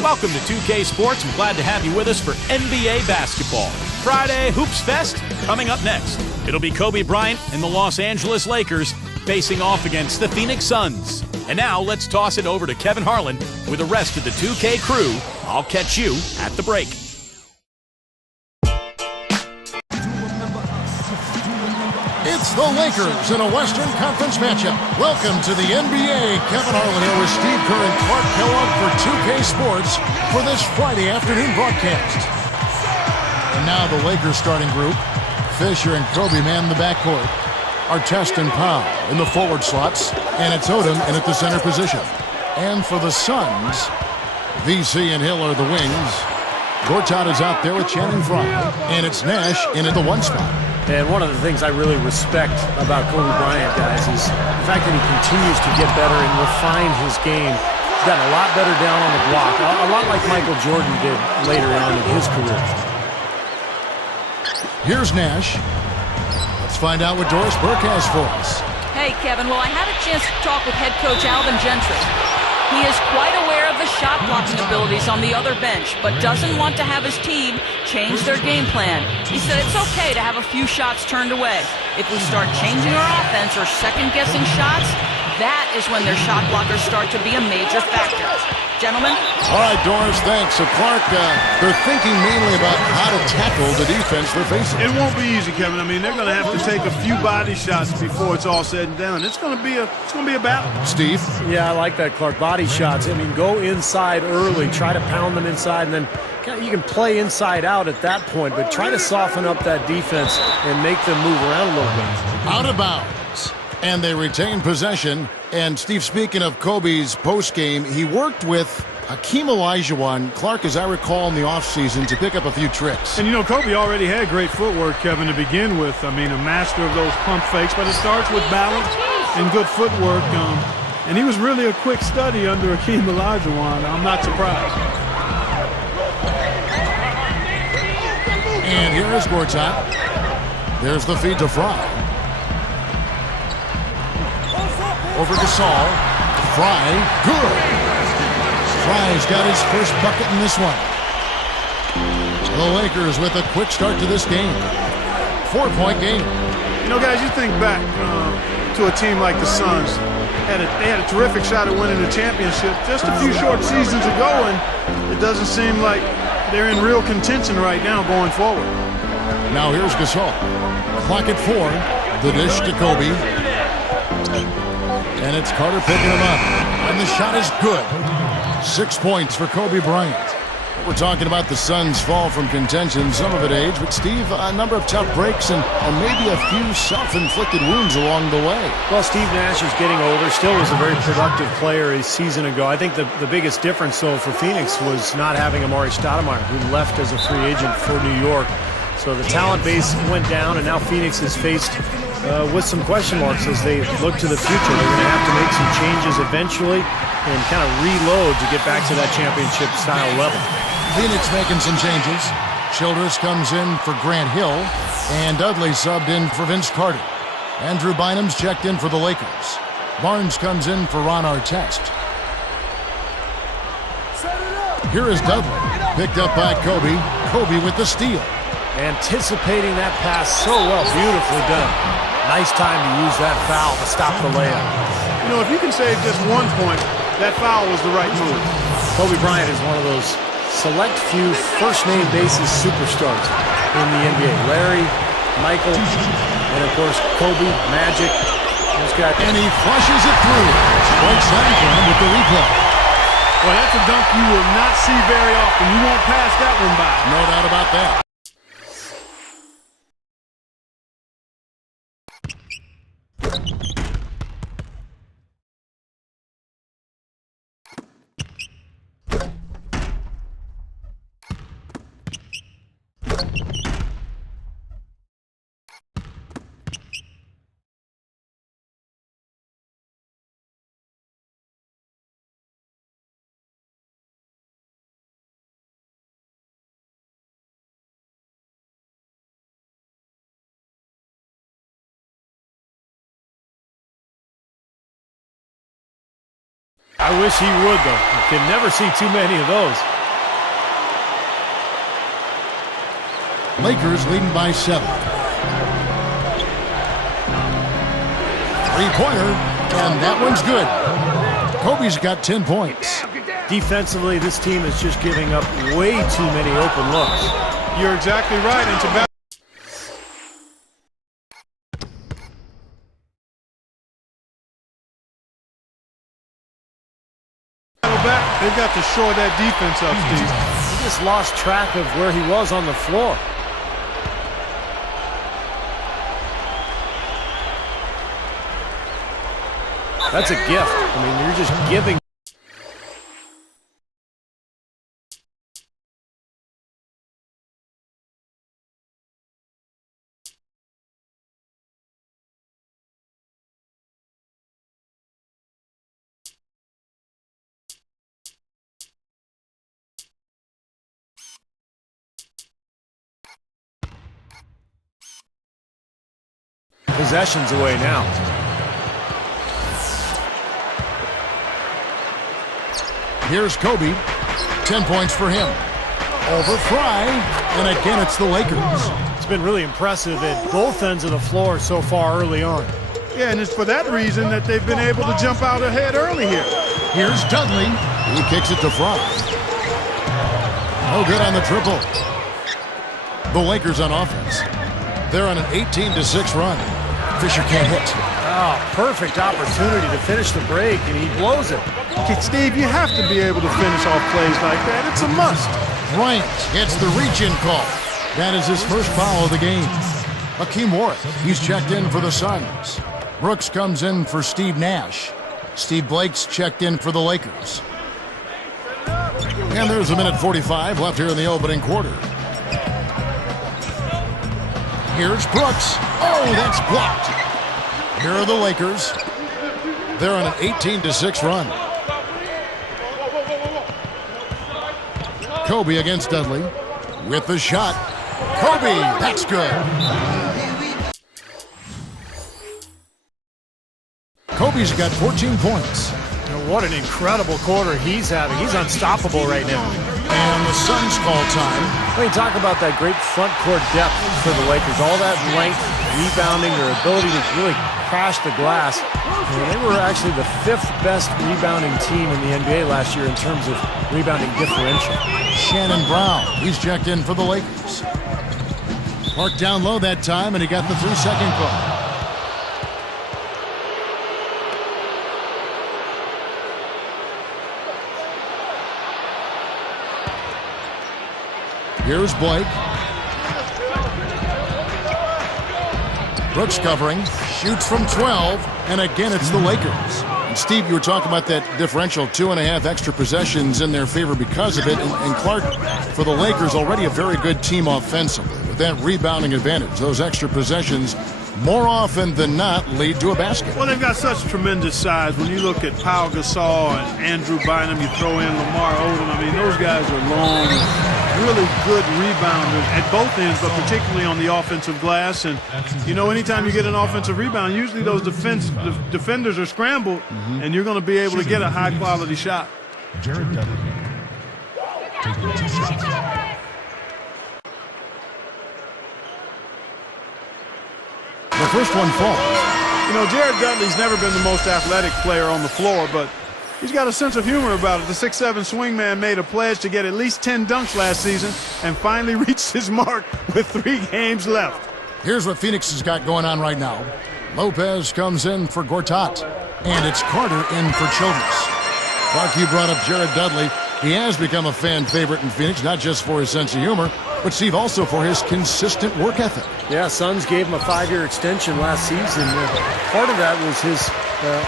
Welcome to 2K Sports. I'm glad to have you with us for NBA basketball. Friday Hoops Fest coming up next. It'll be Kobe Bryant and the Los Angeles Lakers facing off against the Phoenix Suns. And now let's toss it over to Kevin Harlan with the rest of the 2K crew. I'll catch you at the break. It's the Lakers in a Western Conference matchup. Welcome to the NBA. Kevin Harlan here with Steve Kerr and Clark Kellogg for 2K Sports for this Friday afternoon broadcast. And now the Lakers starting group. Fisher and Kobe man in the backcourt. Artest and Powell in the forward slots. And it's Odom in at the center position. And for the Suns, VC and Hill are the wings. Gortat is out there with Channing Frye. And it's Nash in at the one spot. And one of the things I really respect about Kobe Bryant, guys, is the fact that he continues to get better and refine his game. He's gotten a lot better down on the block, a lot like Michael Jordan did later on in his career. Here's Nash. Let's find out what Doris Burke has for us. Hey, Kevin. Well, I had a chance to talk with head coach Alvin Gentry. He is quite aware of the shot blocking abilities on the other bench, but doesn't want to have his team change their game plan. He said it's okay to have a few shots turned away. If we start changing our offense or second-guessing shots, that is when their shot blockers start to be a major factor. Gentlemen? All right, Doris, thanks. So, Clark, they're thinking mainly about how to tackle the defense they're facing. It won't be easy, Kevin. I mean, they're going to have to take a few body shots before it's all said and done. It's going to be a battle. Steve? Yeah, I like that, Clark. Body shots. I mean, go inside early. Try to pound them inside, and then you can play inside out at that point, but try to soften up that defense and make them move around a little bit. Out of bounds. And they retain possession. And, Steve, speaking of Kobe's postgame, he worked with Hakeem Olajuwon, Clark, as I recall, in the offseason to pick up a few tricks. And, you know, Kobe already had great footwork, Kevin, to begin with. I mean, a master of those pump fakes, but it starts with balance and good footwork. And he was really a quick study under Hakeem Olajuwon. I'm not surprised. And here is Gortat. There's the feed to Frye. Over to Saul. Frye, good. Frye's got his first bucket in this one. The Lakers with a quick start to this game. 4-point game. You know, guys, you think back to a team like the Suns. They had a terrific shot at winning the championship just a few short seasons ago, and it doesn't seem like they're in real contention right now going forward. Now here's Gasol. Clock at 4. The dish to Kobe. And it's Carter picking him up. And the shot is good. 6 points for Kobe Bryant. We're talking about the Suns' fall from contention, some of it age, but Steve, a number of tough breaks and maybe a few self-inflicted wounds along the way. Well, Steve Nash is getting older. Still was a very productive player a season ago. I think the biggest difference, though, for Phoenix was not having Amari Stoudemire, who left as a free agent for New York. So the talent base went down, and now Phoenix is faced with some question marks as they look to the future. They're going to have to make some changes eventually and kind of reload to get back to that championship-style level. Phoenix making some changes. Childress comes in for Grant Hill, and Dudley subbed in for Vince Carter. Andrew Bynum's checked in for the Lakers. Barnes comes in for Ron Artest. Here is Dudley, picked up by Kobe. Kobe with the steal. Anticipating that pass so well, beautifully done. Nice time to use that foul to stop the layup. You know, if you can save just 1 point, that foul was the right move. Kobe Bryant is one of those select few first-name basis superstars in the NBA. Larry, Michael, and of course Kobe, Magic. And he flushes it through. Dwight Sandstrom with the replay. Well, that's a dunk you will not see very often. You won't pass that one by. No doubt about that. I wish he would, though. You can never see too many of those. Lakers leading by 7. Three-pointer, and that one's good. Kobe's got 10 points. Defensively, this team is just giving up way too many open looks. You're exactly right. And to battle back, they've got to shore that defense up, Steve. He just lost track of where he was on the floor. That's a gift. I mean, you're just giving. Possessions away now. Here's Kobe. 10 points for him. Over Fry, and again it's the Lakers. It's been really impressive at both ends of the floor so far early on. Yeah, and it's for that reason that they've been able to jump out ahead early here. Here's Dudley. He kicks it to Fry. No good on the triple. The Lakers on offense. They're on an 18-6 run. Fisher can't hit. Oh, perfect opportunity to finish the break, and he blows it. Steve, you have to be able to finish off plays like that. It's a must. Bryant gets the reach-in call. That is his first foul of the game. Hakeem Warrick, he's checked in for the Suns. Brooks comes in for Steve Nash. Steve Blake's checked in for the Lakers. And there's a minute 45 left here in the opening quarter. Here's Brooks. Oh, that's blocked. Here are the Lakers. They're on an 18-6 run. Kobe against Dudley. With the shot. Kobe, that's good. Kobe's got 14 points. What an incredible quarter he's having. He's unstoppable right now. And the Suns call time. When you talk about that great front court depth for the Lakers, all that length, rebounding, their ability to really crash the glass. They were actually the 5th best rebounding team in the NBA last year in terms of rebounding differential. Shannon Brown, he's checked in for the Lakers. Marked down low that time, and he got the 3-second call. Here's Blake. Brooks covering, shoots from 12, and again it's the Lakers. And Steve, you were talking about that differential, 2.5 extra possessions in their favor because of it. And Clark, for the Lakers, already a very good team offensively. With that rebounding advantage, those extra possessions more often than not lead to a basket. Well, they've got such tremendous size. When you look at Pau Gasol and Andrew Bynum, you throw in Lamar Odom. I mean, those guys are long, really good rebounders at both ends, but particularly on the offensive glass. And, you know, anytime you get an offensive rebound, usually those defenders are scrambled, and you're going to be able to get a high-quality shot. Jared Dudley taking 2 shots. The first one falls. You know, Jared Dudley's never been the most athletic player on the floor, but he's got a sense of humor about it. The 6'7" swingman made a pledge to get at least 10 dunks last season and finally reached his mark with 3 games left. Here's what Phoenix has got going on right now. Lopez comes in for Gortat, and it's Carter in for Childress. Clark, you brought up Jared Dudley. He has become a fan favorite in Phoenix, not just for his sense of humor, but Steve, also for his consistent work ethic. Yeah, Suns gave him a 5-year extension last season. Part of that was his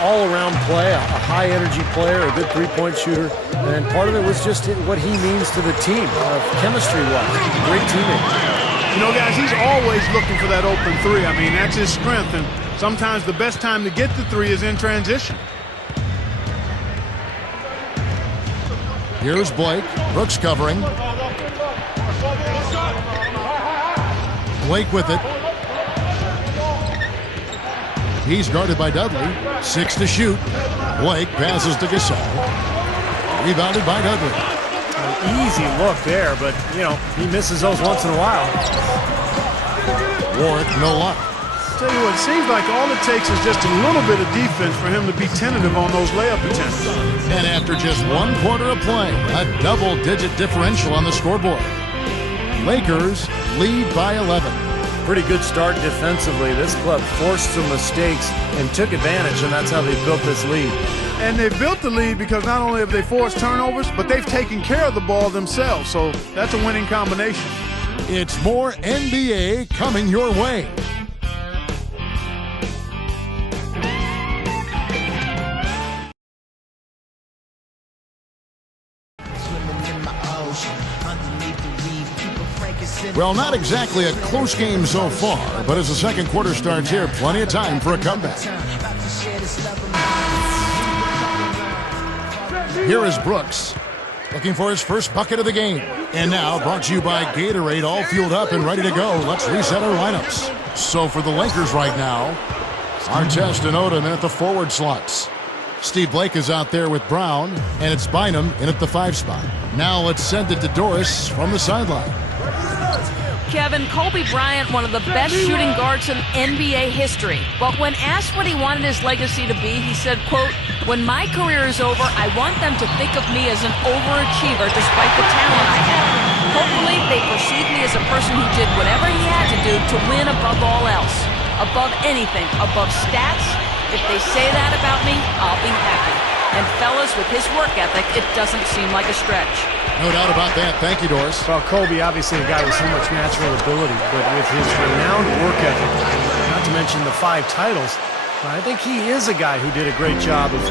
all-around play, a high-energy player, a good three-point shooter, and part of it was just what he means to the team, chemistry-wise. Great teammate. You know, guys, he's always looking for that open three. I mean, that's his strength, and sometimes the best time to get the three is in transition. Here's Blake. Brooks covering. Blake with it. He's guarded by Dudley. 6 to shoot. Blake passes to Gasol. Rebounded by Dudley. An easy look there, but, you know, he misses those once in a while. Warwick, no luck. Tell you what, it seems like all it takes is just a little bit of defense for him to be tentative on those layup attempts. And after just 1 quarter of play, a double-digit differential on the scoreboard. Lakers lead by 11. Pretty good start defensively. This club forced some mistakes and took advantage, and that's how they built this lead. And they built the lead because not only have they forced turnovers, but they've taken care of the ball themselves. So that's a winning combination. It's more NBA coming your way. Well, not exactly a close game so far, but as the second quarter starts here, plenty of time for a comeback. Here is Brooks, looking for his first bucket of the game. And now, brought to you by Gatorade, all fueled up and ready to go. Let's reset our lineups. So for the Lakers right now, Artest and Odom in at the forward slots. Steve Blake is out there with Brown, and it's Bynum in at the 5 spot. Now let's send it to Doris from the sideline. Kevin, Kobe Bryant, one of the best shooting guards in NBA history. But when asked what he wanted his legacy to be, he said, quote, "When my career is over, I want them to think of me as an overachiever despite the talent I have. Hopefully, they perceive me as a person who did whatever he had to do to win above all else. Above anything, above stats. If they say that about me, I'll be happy." And fellas, with his work ethic, it doesn't seem like a stretch. No doubt about that. Thank you, Doris. Well, Kobe, obviously a guy with so much natural ability, but with his renowned work ethic, not to mention the 5 titles, I think he is a guy who did a great job of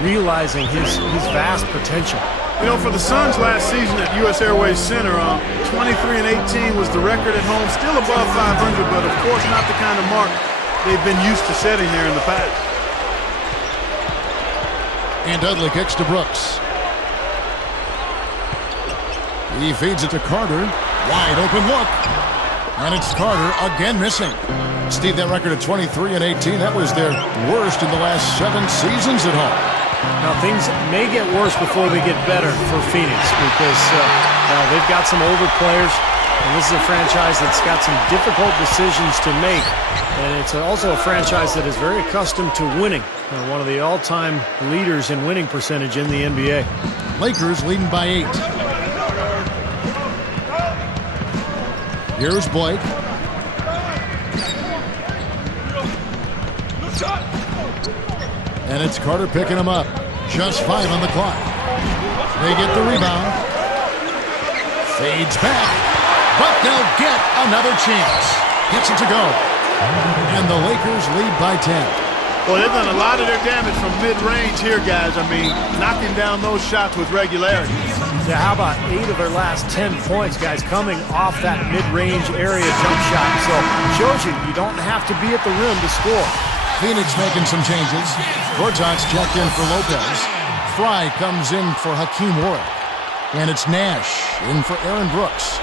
realizing his vast potential. You know, for the Suns last season at U.S. Airways Center, 23-18 was the record at home, still above 500, but of course not the kind of mark they've been used to setting there in the past. And Dudley kicks to Brooks. He feeds it to Carter. Wide open look. And it's Carter again missing. Steve, that record of 23-18, that was their worst in the last 7 seasons at home. Now, things may get worse before they get better for Phoenix because they've got some older players, and this is a franchise that's got some difficult decisions to make. And it's also a franchise that is very accustomed to winning. One of the all-time leaders in winning percentage in the NBA. Lakers leading by 8. Here's Blake. And it's Carter picking him up. Just 5 on the clock. They get the rebound. Fades back. But they'll get another chance. Gets it to go. And the Lakers lead by 10. Well, they've done a lot of their damage from mid-range here, guys. I mean, knocking down those shots with regularity. Yeah, how about 8 of their last 10 points, guys, coming off that mid-range area jump shot. So it shows you don't have to be at the rim to score. Phoenix making some changes. Gortat's checked in for Lopez. Fry comes in for Hakeem Warwick. And it's Nash in for Aaron Brooks.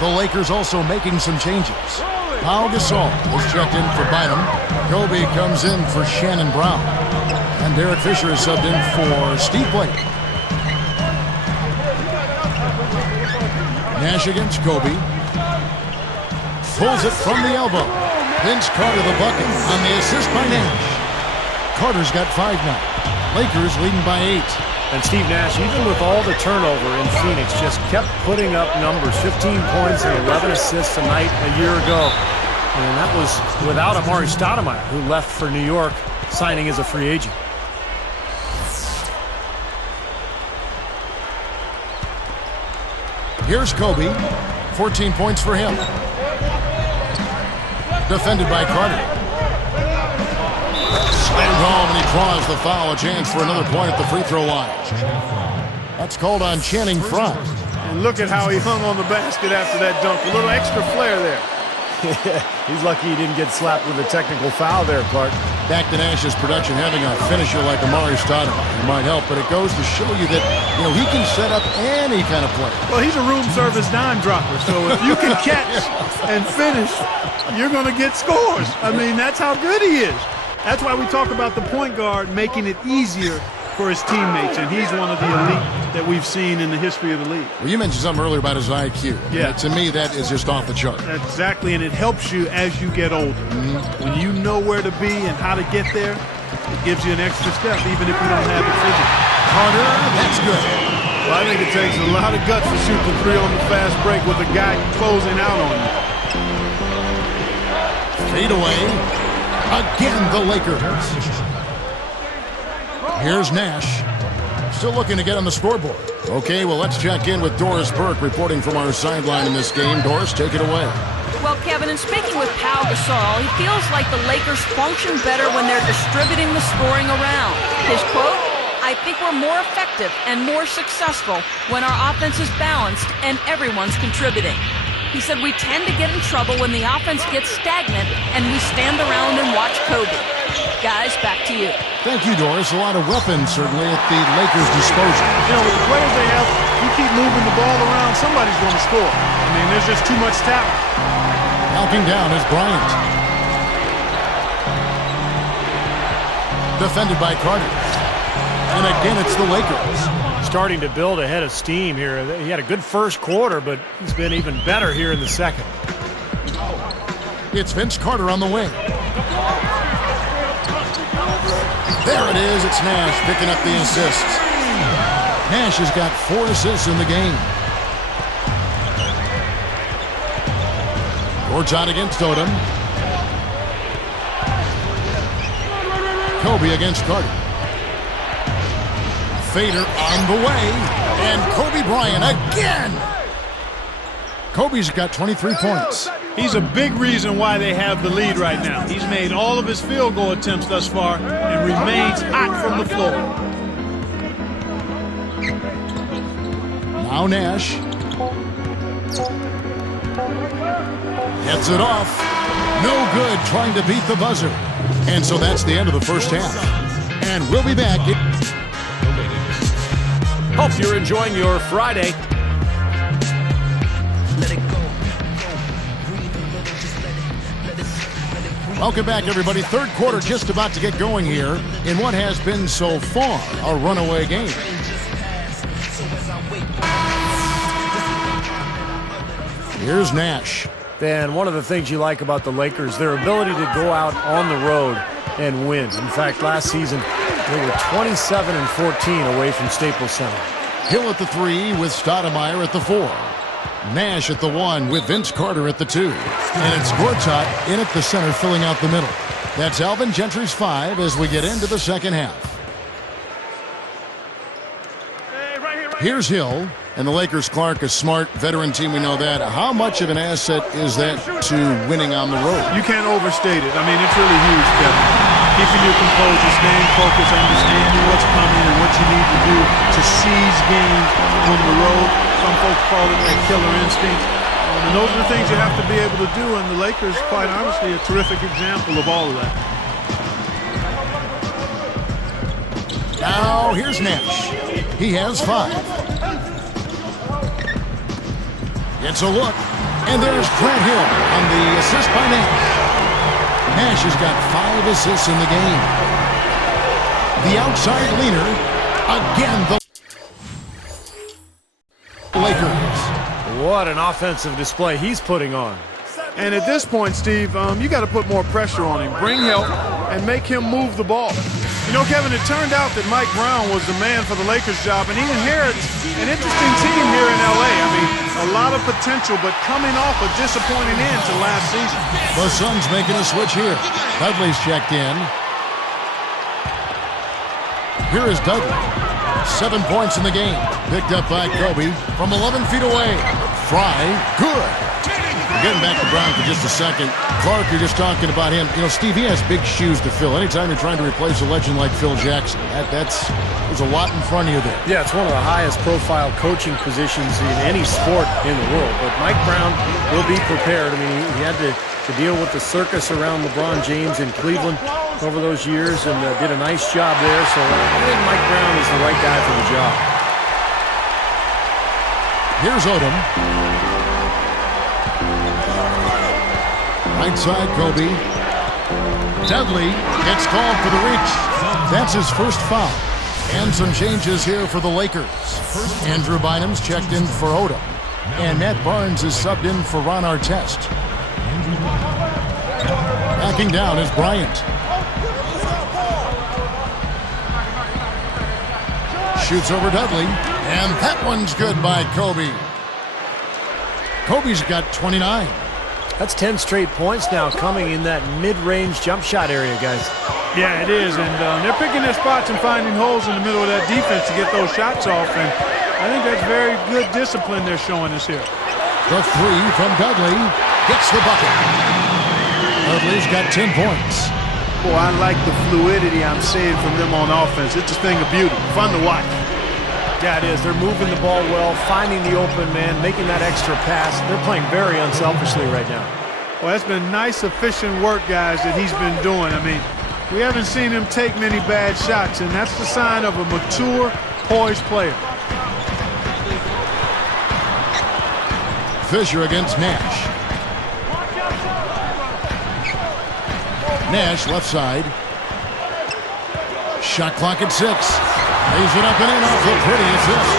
The Lakers also making some changes. Pau Gasol is checked in for Bynum. Kobe comes in for Shannon Brown. And Derek Fisher is subbed in for Steve Blake. Nash against Kobe. Pulls it from the elbow. Vince Carter the bucket on the assist by Nash. Carter's got 5 now. Lakers leading by 8. And Steve Nash, even with all the turnover in Phoenix, just kept putting up numbers. 15 points and 11 assists a night a year ago. And that was without Amari Stoudemire, who left for New York, signing as a free agent. Here's Kobe. 14 points for him. Defended by Carter. Slammed home, and he draws the foul. A chance for another point at the free throw line. That's called on Channing Frye. And look at how he hung on the basket after that dunk. A little extra flair there. He's lucky he didn't get slapped with a technical foul there, Clark. Back to Nash's production, having a finisher like Amari Stoudemire might help, but it goes to show you that he can set up any kind of play. Well, he's a room service dime dropper, so if you can catch and finish, you're going to get scores. I mean, that's how good he is. That's why we talk about the point guard making it easier for his teammates, and he's one of the elite that we've seen in the history of the league. Well, you mentioned something earlier about his IQ. Yeah. To me, that is just off the chart. Exactly, and it helps you as you get older. When you know where to be and how to get there, it gives you an extra step, even if you don't have it physically. Carter, that's good. Well, I think it takes a lot of guts to shoot the three on the fast break with a guy closing out on you. Fade away. Again, the Lakers. Here's Nash. Still looking to get on the scoreboard. Okay, well, let's check in with Doris Burke reporting from our sideline in this game. Doris, take it away. Well, Kevin, in speaking with Pau Gasol, he feels like the Lakers function better when they're distributing the scoring around. His quote, "I think we're more effective and more successful when our offense is balanced and everyone's contributing." He said we tend to get in trouble when the offense gets stagnant and we stand around and watch Kobe. Guys, back to you. Thank you, Doris. A lot of weapons, certainly, at the Lakers' disposal. You know, with the players they have, you keep moving the ball around, somebody's going to score. I mean, there's just too much talent. Knocking down is Bryant. Defended by Carter. And again, it's the Lakers. Starting to build a head of steam here. He had a good first quarter, but he's been even better here in the second. It's Vince Carter on the wing. There it is. It's Nash picking up the assists. Nash has got 4 assists in the game. Boards out against Odom. Kobe against Carter. Fader on the way. And Kobe Bryant again. Kobe's got 23 points. He's a big reason why they have the lead right now. He's made all of his field goal attempts thus far and remains hot from the floor. Now Nash. Gets it off. No good trying to beat the buzzer. And so that's the end of the first half. And we'll be back. Hope you're enjoying your Friday. Welcome back, everybody. Third quarter just about to get going here in what has been so far a runaway game. Here's Nash. And one of the things you like about the Lakers, their ability to go out on the road and win. In fact, last season, they were 27-14 away from Staples Center. Hill at the 3 with Stoudemire at the 4. Nash at the 1 with Vince Carter at the 2. And it's Gortat in at the center filling out the middle. That's Alvin Gentry's 5 as we get into the second half. Here's Hill. And the Lakers, Clark, a smart veteran team, we know that. How much of an asset is that to winning on the road? You can't overstate it. I mean, it's really huge, Kevin. Keeping your composure, staying focused, understanding what's coming and what you need to do to seize games on the road. Some folks call it that killer instinct. And those are the things you have to be able to do, and the Lakers, quite honestly, a terrific example of all of that. Now, here's Nash. He has 5. It's a look, and there's Grant Hill on the assist by Nash. Nash has got 5 assists in the game. The outside leaner, again the Lakers. What an offensive display he's putting on. And at this point, Steve, you got to put more pressure on him, bring help, and make him move the ball. You know, Kevin, it turned out that Mike Brown was the man for the Lakers job, and he inherits an interesting team here in L.A. I mean, a lot of potential, but coming off a disappointing end to last season. The Suns making a switch here. Dudley's checked in. Here is Dudley. 7 points in the game. Picked up by Kobe from 11 feet away. Fry, good. Getting back to Brown for just a second. Clark, you're just talking about him. You know, Steve, he has big shoes to fill. Anytime you're trying to replace a legend like Phil Jackson, there's a lot in front of you there. Yeah, it's one of the highest profile coaching positions in any sport in the world. But Mike Brown will be prepared. I mean, he had to deal with the circus around LeBron James in Cleveland over those years and did a nice job there. So I think Mike Brown is the right guy for the job. Here's Odom. Right side, Kobe. Dudley gets called for the reach. That's his first foul. And some changes here for the Lakers. Andrew Bynum's checked in for Odom. And Matt Barnes is subbed in for Ron Artest. Backing down is Bryant. Shoots over Dudley. And that one's good by Kobe. Kobe's got 29. That's 10 straight points now coming in that mid-range jump shot area, guys. Yeah, it is, and they're picking their spots and finding holes in the middle of that defense to get those shots off, and I think that's very good discipline they're showing us here. The three from Dudley gets the bucket. Dudley's got 10 points. Boy, I like the fluidity I'm seeing from them on offense. It's a thing of beauty, fun to watch. Yeah, it is. They're moving the ball well, finding the open man, making that extra pass. They're playing very unselfishly right now. Well, that's been nice, efficient work, guys, that he's been doing. I mean, we haven't seen him take many bad shots, and that's the sign of a mature, poised player. Fisher against Nash. Nash left side. Shot clock at 6. Lays it up and in off the pretty assist.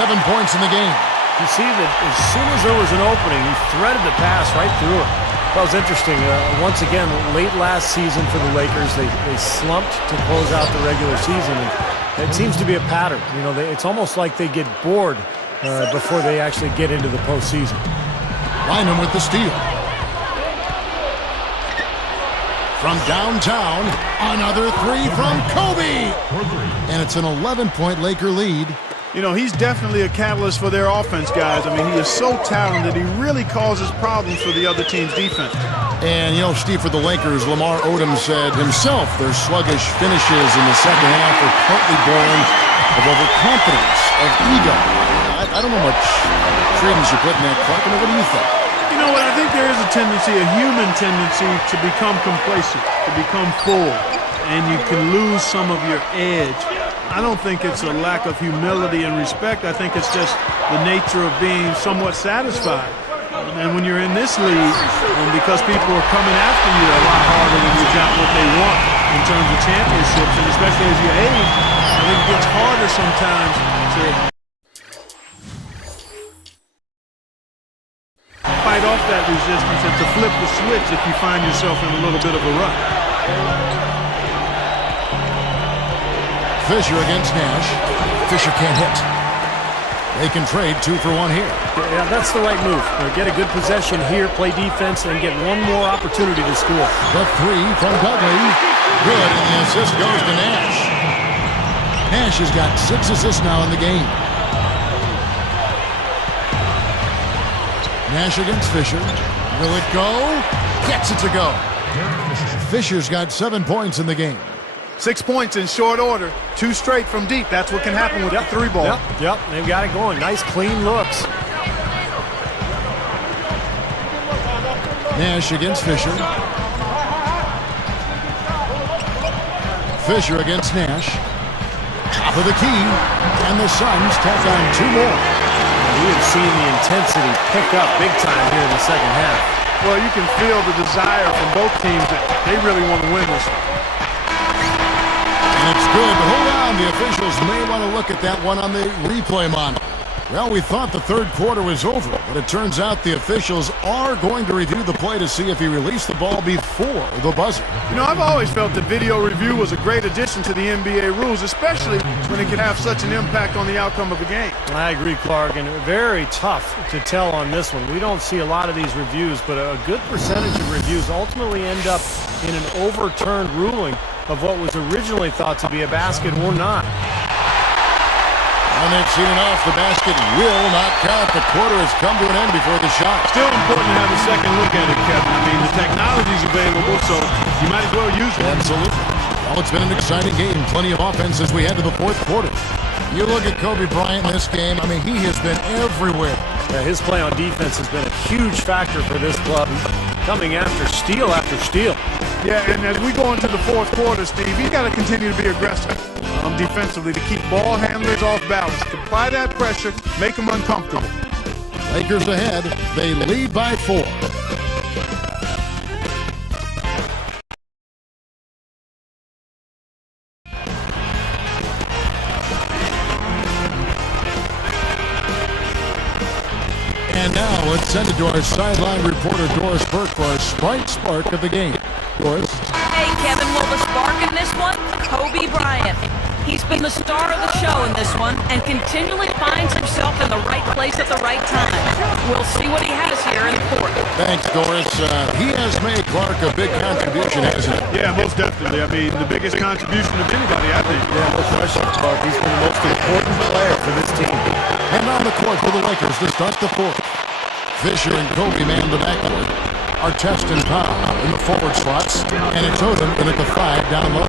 7 points in the game. You see that as soon as there was an opening, he threaded the pass right through it. That was interesting. Once again, late last season for the Lakers, they slumped to close out the regular season. And it seems to be a pattern. You know, it's almost like they get bored before they actually get into the postseason. Lyman with the steal. From downtown, another three from Kobe. And it's an 11-point Laker lead. You know, he's definitely a catalyst for their offense, guys. I mean, he is so talented. He really causes problems for the other team's defense. And, you know, Steve, for the Lakers, Lamar Odom said himself their sluggish finishes in the second half are partly born of overconfidence, of ego. I don't know much credence you put in that, Clark. What do you think? You know what? I think there is a tendency, a human tendency, to become complacent, to become full, and you can lose some of your edge. I don't think it's a lack of humility and respect. I think it's just the nature of being somewhat satisfied. And when you're in this league, and because people are coming after you a lot harder when you got what they want in terms of championships, and especially as you age, I think it gets harder sometimes to fight off that resistance and to flip the switch if you find yourself in a little bit of a rut. Fisher against Nash. Fisher can't hit. They can trade 2 for 1 here. Yeah, that's the right move. Get a good possession here, play defense, and get one more opportunity to score. The three from Dudley. Good, and the assist goes to Nash. Nash has got 6 assists now in the game. Nash against Fisher. Will it go? Gets it to go. Fisher's got 7 points in the game. 6 points in short order. 2 straight from deep. That's what can happen with the 3 ball. Yep, they've got it going. Nice, clean looks. Nash against Fisher. Fisher against Nash. Top of the key. And the Suns tack on 2 more. We have seen the intensity pick up big time here in the second half. Well, you can feel the desire from both teams that they really want to win this. And it's good. Hold on. The officials may want to look at that one on the replay monitor. Well, we thought the third quarter was over, but it turns out the officials are going to review the play to see if he released the ball before the buzzer. You know, I've always felt that video review was a great addition to the NBA rules, especially when it can have such an impact on the outcome of a game. I agree, Clark, and very tough to tell on this one. We don't see a lot of these reviews, but a good percentage of reviews ultimately end up in an overturned ruling of what was originally thought to be a basket or not. And they've seen enough. The basket will not count. The quarter has come to an end before the shot. Still important to have a second look at it, Kevin. I mean, the technology's available, so you might as well use it. Absolutely. Well, it's been an exciting game. Plenty of offense as we head to the fourth quarter. You look at Kobe Bryant in this game. I mean, he has been everywhere. Yeah, his play on defense has been a huge factor for this club. Coming after steal after steal. Yeah, and as we go into the fourth quarter, Steve, you got to continue to be aggressive defensively to keep ball handlers off balance. Apply that pressure, make them uncomfortable. Lakers ahead. They lead by 4. headed to our sideline reporter, Doris Burke, for our Sprite Spark of the game. Doris? Hey, Kevin, well, the spark in this one, Kobe Bryant. He's been the star of the show in this one and continually finds himself in the right place at the right time. We'll see what he has here in the fourth. Thanks, Doris. He has made Clark a big contribution, hasn't he? Yeah, most definitely. I mean, the biggest contribution of anybody, I think. Yeah, no question, Clark. He's been the most important player for this team. And on the court for the Lakers to start the fourth. Fisher and Kobe man the backcourt. Artest and Powell in the forward slots. And it's Odom in at the 5 down low.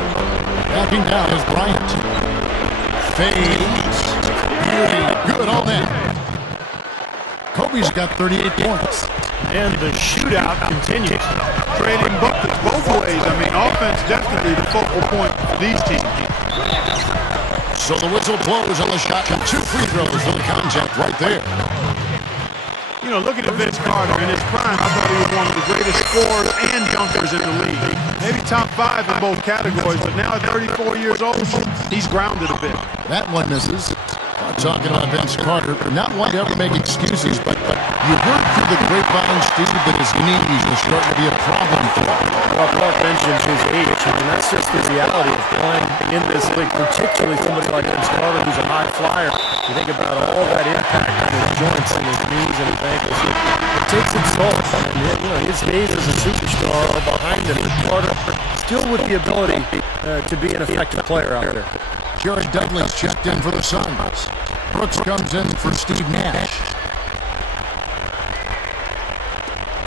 Backing down is Bryant. Fades. Beauty. Good on that. Kobe's got 38 points. And the shootout continues. Trading buckets both ways. I mean, offense definitely the focal point for these teams. So the whistle blows on the shot and 2 free throws for the contact right there. You know, looking at Vince Carter in his prime, I thought he was one of the greatest scorers and dunkers in the league. Maybe top 5 in both categories, but now at 34 years old, he's grounded a bit. That one misses. Talking about Vince Carter, not one to ever make excuses, but you heard through the grapevine, Steve, that his knees are starting to be a problem for him. Well, Clark mentions his age, and that's just the reality of playing in this league, particularly somebody like Vince Carter, who's a high flyer. You think about all that impact on his joints and his knees and his ankles. It takes its toll. And, you know, his days as a superstar are behind him. Carter still with the ability to be an effective player out there. Jared Dudley's checked in for the Suns. Brooks comes in for Steve Nash.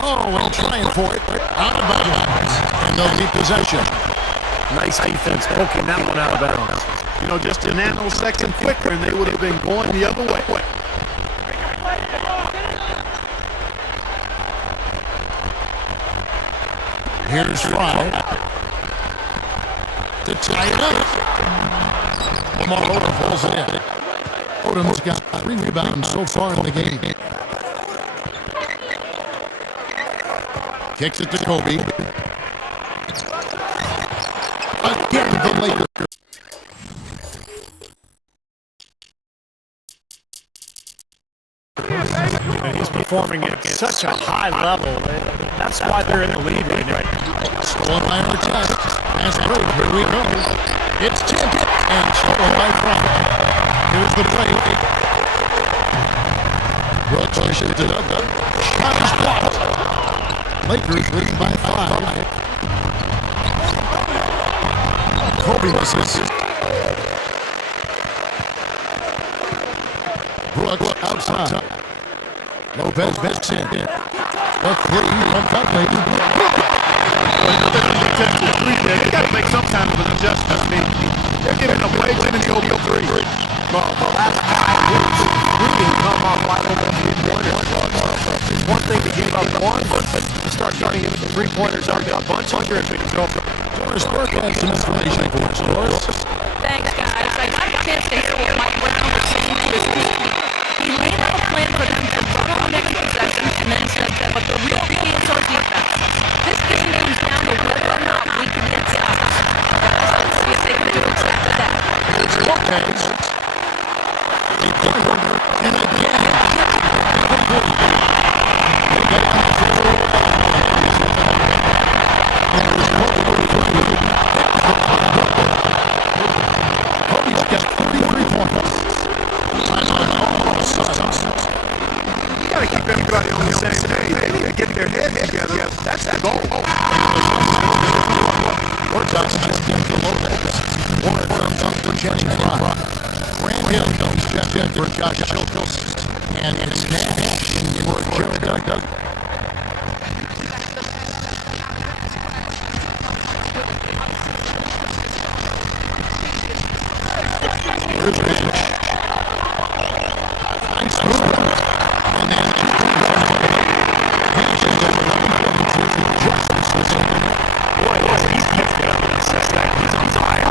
Oh, and trying for it. Out of bounds. And they'll keep possession. Nice defense poking that one out of bounds. You know, just a nanosecond quicker, and they would have been going the other way. Here's Fry. To tie it up. Lamar Odom pulls it in. Odom's got 3 rebounds so far in the game. Kicks it to Kobe. Again, the Lakers. He's performing at such a high level. That's why they're in the lead right now. Stolen by Artest. Pass through. Here we go. It's tipped and stolen by Fry. Here's the break. Brooks pushes it up. Shot is blocked. Lakers lead by 5. Kobe misses. Brooks outside. Lopez bets in. The 3 from Conley. Another contested 3 there. They got to make some kind of an adjustment. I mean, they're giving up way too many open 3. Well, the last 5 years, really come off wide open 3-pointers. It's one thing to give up one, but to start getting into the 3-pointers out there, a bunch of years we can go for. Doris Burke has some information for us, Doris. Thanks, guys. I got a chance to hear what Mike Brown was saying to his team. He laid out a plan for them to run on next possession and then said that, but the real key is our defense. This game comes down to whether or not we can get stops. Let's see if they can do exactly that. It's Lopez. And again. Kobe's got 33 points. You got to keep everybody on the same page. They need to get their heads together. That's the goal. Orthodox just in for Lopez. Warren comes up for Channing Frye. Grant Hill comes checked in for Josh Chilkos. And it's Nash for Jared Dudley. Here's Nash. Nice move. And then 2 points. Nash is over the justice this evening. Boy, he's gifted on that suspect. He's on fire.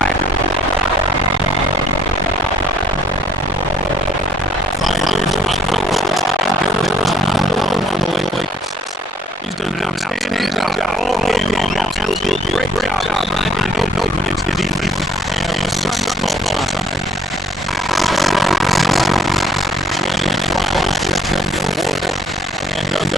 He's done an outstanding job all game long. He'll do a great job. I know against the defense. And the Suns are all offside. And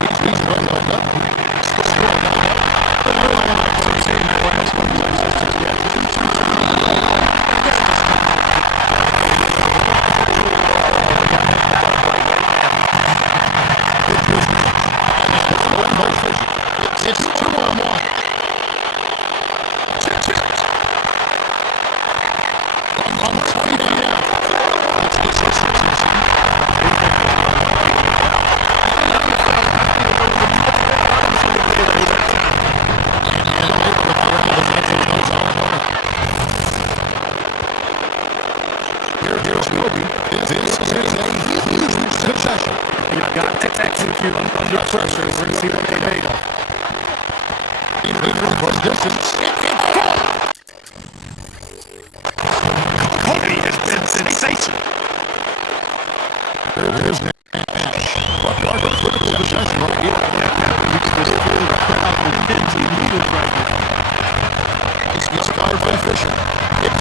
He's right back up. It's 2-on-1. From 20 feet out. Here's Kobe. This is a huge possession. You've got to execute under pressure. We're going to see what they made of. Across distance. Kobe has been sensational. There's Nash. Critical possession right here. You can just feel the crowd intense he needed right now. It's guarded by Fisher. It's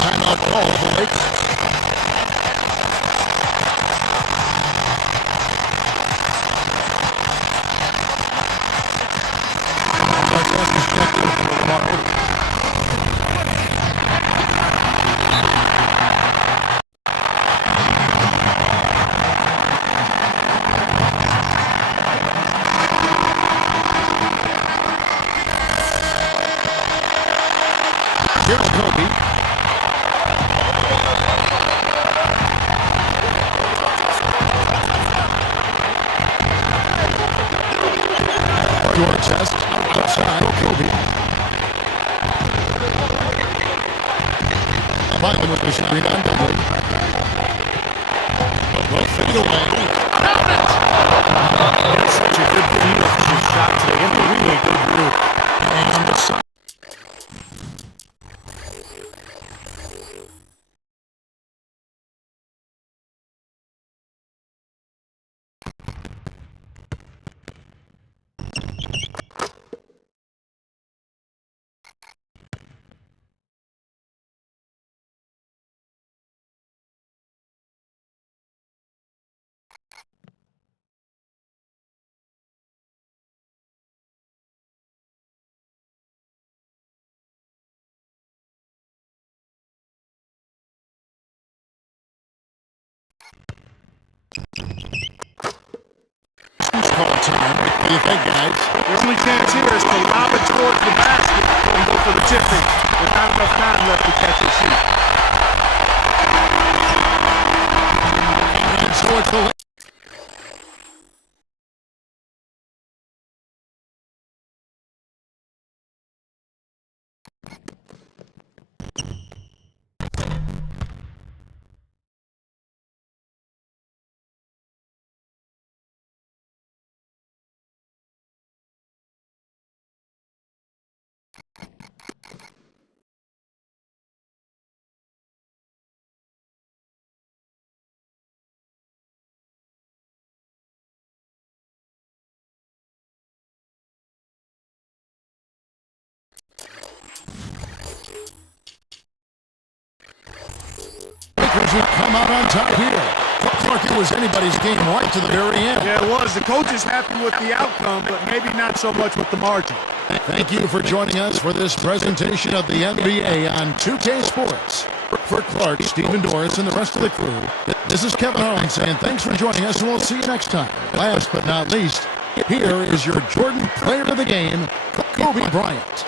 timeout call of the Lakers. Here's Kobe. To our chest, outside, Kobe. Bynum with the screen on Dudley. Well, fade away. It's such a good feel for his shot today. And a really good group. And the side. Call time. What do you think, guys? The only chance here is to lob it towards the basket and go for the tipping. There's not enough time left to catch and shoot. And so it's the Lakers would come out on top here. Felt like it was anybody's game right to the very end. Yeah, it was. The coach is happy with the outcome, but maybe not so much with the margin. Thank you for joining us for this presentation of the NBA on 2K Sports. For Clark, Stephen Doris, and the rest of the crew, this is Kevin Harlan saying thanks for joining us, and we'll see you next time. Last but not least, here is your Jordan Player of the Game, Kobe Bryant.